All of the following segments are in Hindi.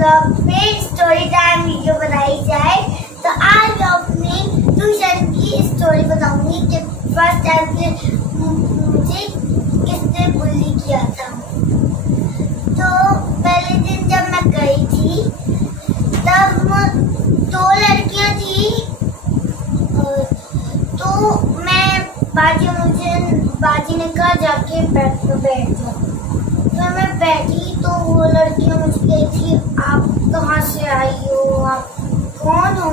ब्लॉग पे स्टोरी टाइम वीडियो बनाई जाए। तो आज मैं अपनी ट्यूशन की स्टोरी बताऊंगी कि फर्स्ट टाइम पे मुझे किसने बुली किया था। तो पहले दिन जब मैं गई थी तब 2 लड़कियां थी। तो मैं बाजी ने कहा जाके बैठ जाओ। तो मैं बैठी तो वो लड़कियां मुझसे कही थी, आप कहाँ से आई हो, आप कौन हो,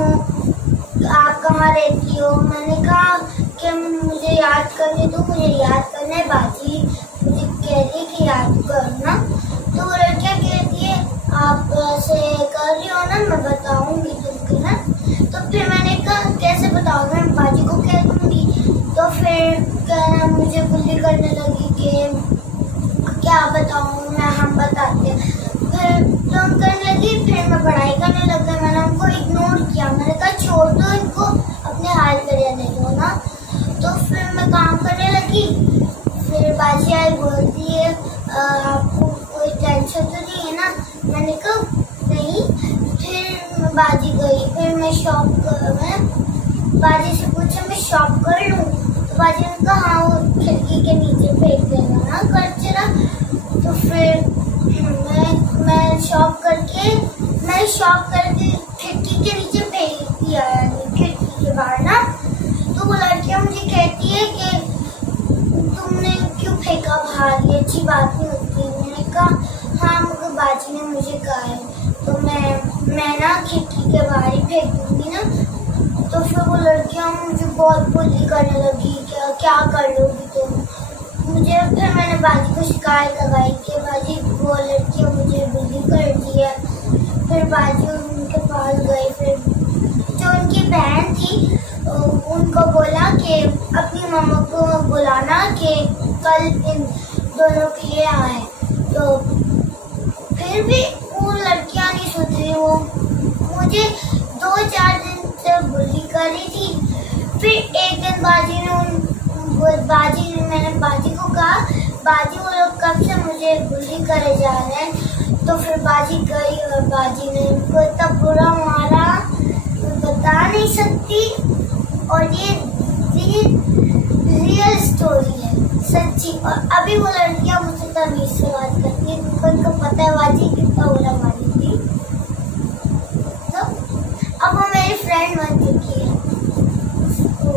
आप कहाँ रहती हो। मैंने कहा कि मुझे याद करने दो, मुझे याद करना है। बाजी मुझे कह रही कि याद करना। तो वो लड़कियां कहती है आप ऐसे कर रही हो ना, मैं बताऊंगी तुमको ना। तो फिर मैंने कहा कैसे बताओगे, मैं बाजी को कह दूंगी। तो फिर कहना मुझे बुली करने लगी कि क्या बताऊं मैं, हम बताते। फिर तुम करने लगी, फिर मैं पढ़ाई करने लग गई। मैंने उनको इग्नोर किया, मैंने कहा छोड़ दो इनको, अपने हाल पर रहने दो ना। तो फिर मैं काम करने लगी। फिर बाजी आई बोलती है आपको कोई टेंशन तो नहीं है ना। मैंने कहा नहीं। फिर मैं बाजी गई, फिर मैं बाजी से पूछा मैं शॉप कर लूं। तो बाजी ने कहा हाँ, वो खिड़की के नीचे फेंक देना ना कर चला। तो फिर मैं शॉप करके खिड़की के नीचे फेंक दिया, खिड़की के बाहर ना। तो वो लड़कियां मुझे कहती है कि तुमने क्यों फेंका बाहर, ये अच्छी बात नहीं होती। मैंने कहा हाँ, मगर बाजी ने मुझे कहा है तो मैं ना खिड़की के बाहर ही फेंक दूंगी ना। तो फिर वो लड़कियां मुझे बहुत बुली करने लगी, क्या कर लोगी तुम मुझे। फिर मैंने बाजी को शिकायत लगाई कि बाजी वो लड़कियां मुझे बुली कर दी है। फिर बाजी उनके पास गई। फिर जो उनकी बहन थी उनको बोला कि अपनी मम्मा को बुलाना कि कल इन दोनों के लिए आए। तो फिर भी वो लड़कियां नहीं सुधरी, वो मुझे 2-4 दिन से बुली कर रही थी। फिर एक दिन मैंने बाजी को कहा बाजी वो लोग कब से मुझे बुली करे जा रहे हैं। तो फिर बाजी गई और बाजी ने उनको इतना बुरा मारा बता नहीं सकती। और ये रियल स्टोरी है, सच्ची। और अभी वो लड़कियां मुझसे तमीज से बात करती है, उनको पता है बाजी कितना बुरा मारी थी। तो अब वो मेरी फ्रेंड बन चुकी है। तो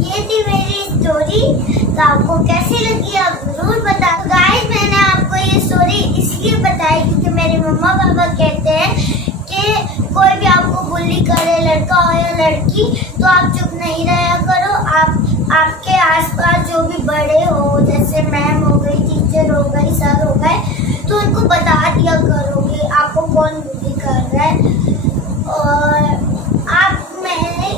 ये थी मेरी स्टोरी। तो आपको कैसी लगी आप जरूर बता। गाइस मैंने आपको ये स्टोरी इसलिए बताई क्योंकि मेरे मम्मा पापा कहते हैं कि कोई भी आपको बुली करे, लड़का हो या लड़की, तो आप चुप नहीं रहा करो। आपके आसपास जो भी बड़े हो, जैसे मैम हो गई, टीचर हो गई, सर हो गए, तो उनको बता दिया करो कि आपको कौन बुली कर रहा है। और मैंने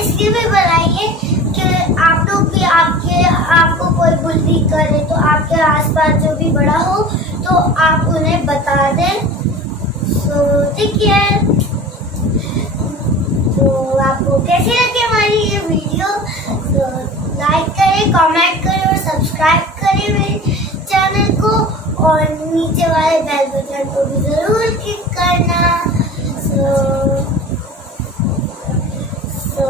इसलिए भी बनाई है कि आप लोग भी आपको कोई बुली करे तो आपके आसपास जो भी बड़ा हो तो आप उन्हें बता दें। सो ठीक है। तो आपको कैसी लगी हमारी ये वीडियो, तो लाइक करें, कमेंट करें और सब्सक्राइब करें मेरे चैनल को। और नीचे वाले बेल बटन को भी जरूर क्लिक करना। So